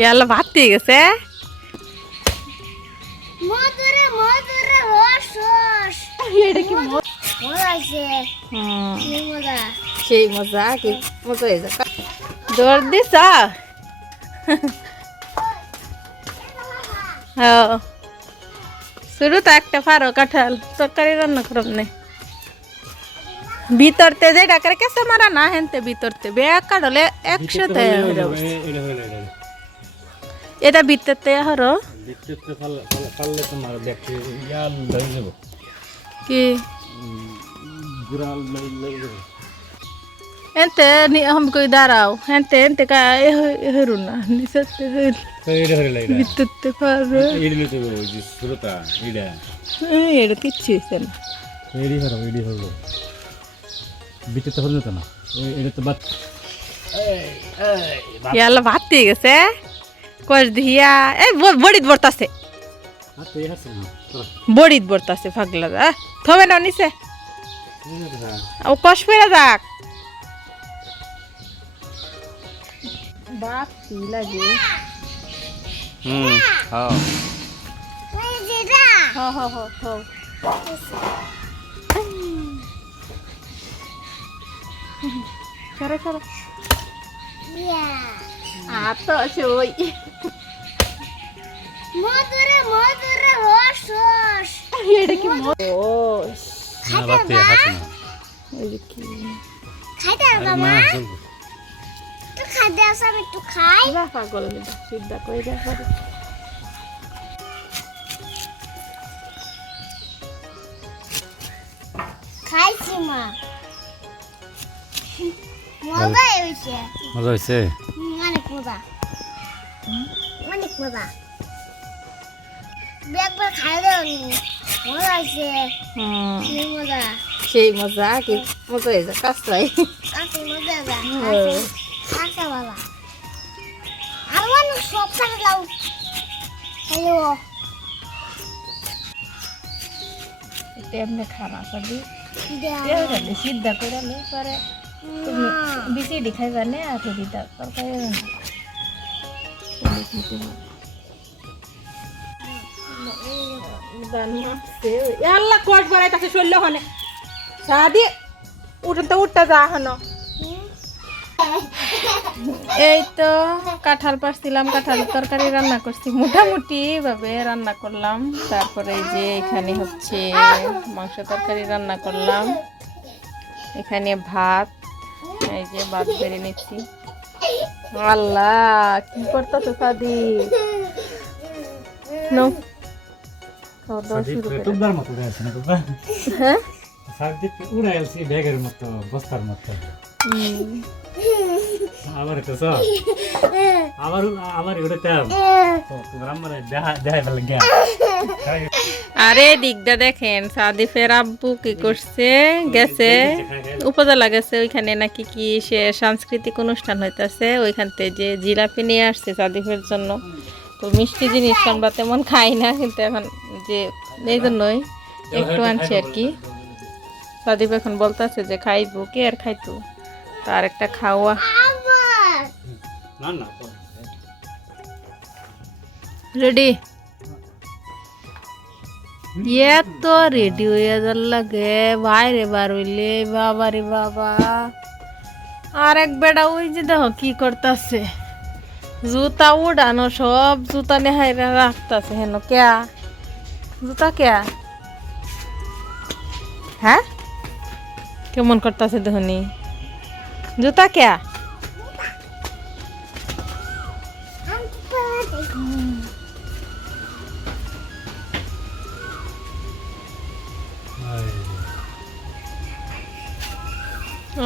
ইয়াল্লা ভাত দিয়ে গেছে। সেই মজা কি মজা হয়ে যায় দৌড় দিস। শুরু তো একটা ফারো কাঁঠাল তরকারি রান্না করব না ভিতরতে যে ডাকার কেসে মারা না হেনতে ভিতরতে ব্যাগ কাটলে 100 টাকা এটা ভিতরতে হরো পারলে তোমার দেখতে ইয়াল ধরে যাব কি গুরাল লই যাব এনতে हम कोई दाराओ एनते एनते का हेरु ना निसते এইটা হরে লাইরা ভিতরতে পারো এইডলে তো যে সুরতা এইডা এটা কিচ্ছু হইছে না এইডি হলো ভিতরতে হলো তো না এইটা তো বাত ইয়াল্লা ভাত দিয়ে গেছে কষ দিয়া এই বড়িত বর্তাছে হাতে হাসে না বড়িত বর্তাছে ফাগলা থবে না নিছে ও কষ ফেরা যাক বাপ কি লাগে হ্যাঁ সরো সরো তো আছে ওই এটা কি মোষ না বাতে হাসে না ওই কি পাগল সিদ্ধা করে দেখো খাইছি মা মজা হইছে মজা হইছে অনেক মজা একবার খাই দেওনি মজা হইছে মজা সেই মজা কি মজা হয়ে যায় কাঁচলাই কাঁচা মজা কাঁচা বাবা আর মানুষ সব টাকা লাউ হ্যালো এমনি খানা সবই দেয়া সিদ্ধা করে পরে তুমি বিসিডি খাইবা না আগে দিতা তরকারি আল্লাহ কোট বাড়াইতাছে শৈল্য হনে সাদি উঠতে উঠতে যা হনো এই তো কাঁঠাল পাড়ছিলাম কাঁঠাল তরকারি রান্না করছি মোটামুটি ভাবে রান্না করলাম তারপরে এই যে এখানে হচ্ছে মাংস তরকারি রান্না করলাম এখানে ভাত এই যে ভাত বেড়ে নিচ্ছি আল্লাহ কি করতেছো সাদি নো খাওয়া দাওয়া শুরু করে টুকদার মতো আছে না বাবা হ্যাঁ সাদি উড়াইলছি ব্যাগের মতো বস্তার মতো আবার তো সব আবার ওটা তেল তোমার আমরা দেখাই ভালো জ্ঞান আরে দিকটা দেখেন সাদিফের আব্বু কি করছে গেছে উপজেলা গেছে ওইখানে নাকি কি সে সাংস্কৃতিক অনুষ্ঠান হইতাছে ওইখান থেকে যে জিলাপি নিয়ে আসছে সাদিফের জন্য তো মিষ্টি জিনিস আমরা তেমন খাই না কিন্তু এখন যে এই জন্যই একটু আনছি আর কি সাদিফ এখন বলতেছে যে খাইবো কে আর খাইতো তার একটা খাওয়া না না রেডি এত রেডি হয়ে যার লাগে বাইরে বার হইলে বাবা রে বাবা আর এক বেড়া ওই যে দেখো কি করতেছে জুতা উড়ানো সব জুতা নেহাই রাখতেছে হেন কেয়া জুতা কেয়া হ্যাঁ কেমন করতেছে দেখনি জুতা কেয়া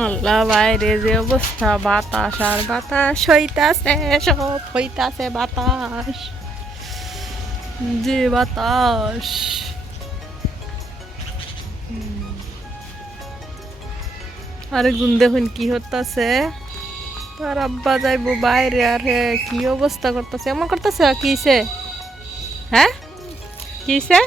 আল্লাহ বাইরে যে অবস্থা বাতাস আর বাতাস হইতাছে সব হইতাছে বাতাস যে বাতাস আরেকজন দেখুন কি হতাছে তার আব্বা যাইবো বাইরে আর হে কি অবস্থা করতেছে এমন করতেছে কিসে হ্যাঁ কিসে